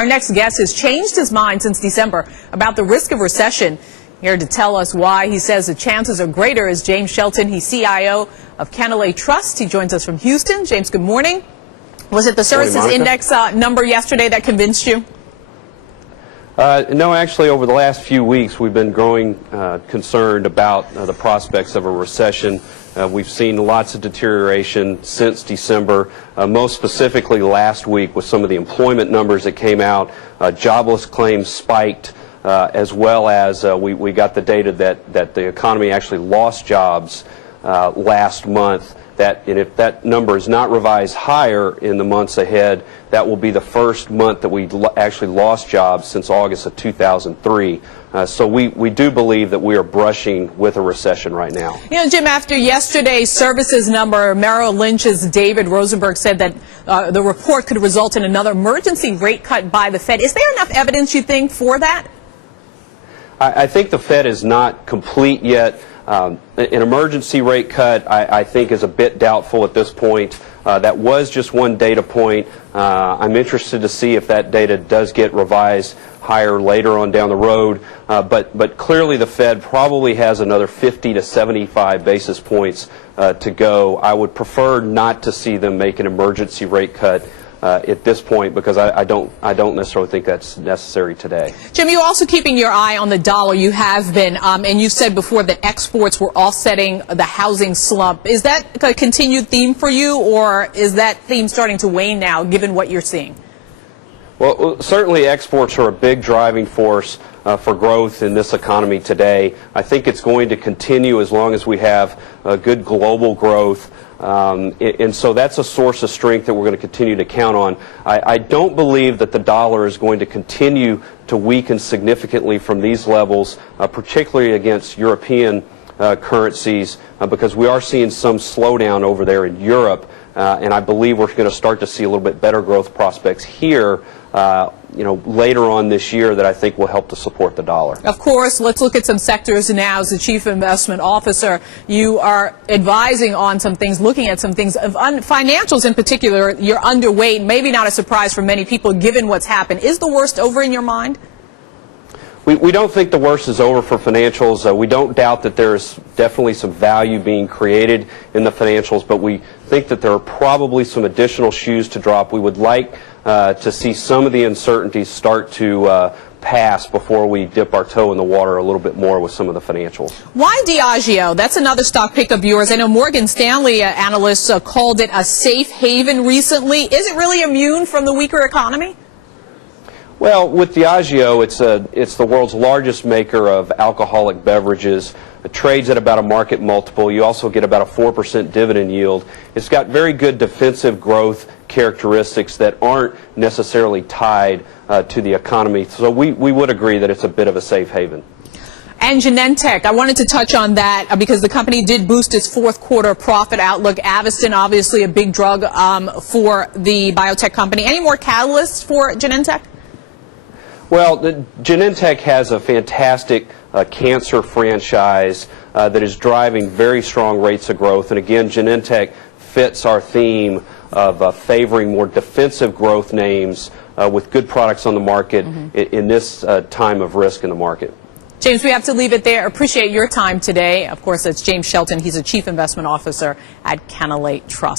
Our next guest has changed his mind since December about the risk of recession. Here to tell us why he says the chances are greater is James Shelton. He's CIO of Kanaly Trust. He joins us from Houston. James, good morning. Was it the services index number yesterday that convinced you? No, actually, over the last few weeks, we've been growing concerned about the prospects of a recession. We've seen lots of deterioration since December, most specifically last week with some of the employment numbers that came out. Jobless claims spiked, as well as we got the data that the economy actually lost jobs last month. And if that number is not revised higher in the months ahead, that will be the first month that we actually lost jobs since August of 2003. So we do believe that we are brushing with a recession right now. You know, Jim, after yesterday's services number, Merrill Lynch's David Rosenberg said that the report could result in another emergency rate cut by the Fed. Is there enough evidence, you think, for that? I think the Fed is not complete yet. An emergency rate cut, I think, is a bit doubtful at this point. That was just one data point. I'm interested to see if that data does get revised higher later on down the road. But clearly the Fed probably has another 50 to 75 basis points to go. I would prefer not to see them make an emergency rate cut at this point, because I don't necessarily think that's necessary today. Jim, you're also keeping your eye on the dollar. You have been, and you said before that exports were offsetting the housing slump. Is that a continued theme for you, or is that theme starting to wane now, given what you're seeing? Well, certainly exports are a big driving force for growth in this economy today. I think it's going to continue as long as we have good global growth. And so that's a source of strength that we're going to continue to count on. I don't believe that the dollar is going to continue to weaken significantly from these levels, particularly against European currencies, because we are seeing some slowdown over there in Europe. And I believe we're going to start to see a little bit better growth prospects here, later on this year, that I think will help to support the dollar. Of course, let's look at some sectors now. As the Chief Investment Officer, you are advising on some things, looking at some things. Financials in particular, you're underweight, maybe not a surprise for many people given what's happened. Is the worst over in your mind? We don't think the worst is over for financials. We don't doubt that there's definitely some value being created in the financials, but we think that there are probably some additional shoes to drop. We would like to see some of the uncertainties start to pass before we dip our toe in the water a little bit more with some of the financials. Why Diageo? That's another stock pick of yours. I know Morgan Stanley analysts called it a safe haven recently. Is it really immune from the weaker economy? Well, with Diageo, it's the world's largest maker of alcoholic beverages. It trades at about a market multiple. You also get about a 4% dividend yield. It's got very good defensive growth characteristics that aren't necessarily tied to the economy. So we would agree that it's a bit of a safe haven. And Genentech, I wanted to touch on that because the company did boost its fourth quarter profit outlook. Avastin, obviously a big drug for the biotech company. Any more catalysts for Genentech? Well, Genentech has a fantastic cancer franchise that is driving very strong rates of growth. And again, Genentech fits our theme of favoring more defensive growth names with good products on the market in this time of risk in the market. James, we have to leave it there. Appreciate your time today. Of course, it's James Shelton. He's a Chief Investment Officer at Kanaly Trust.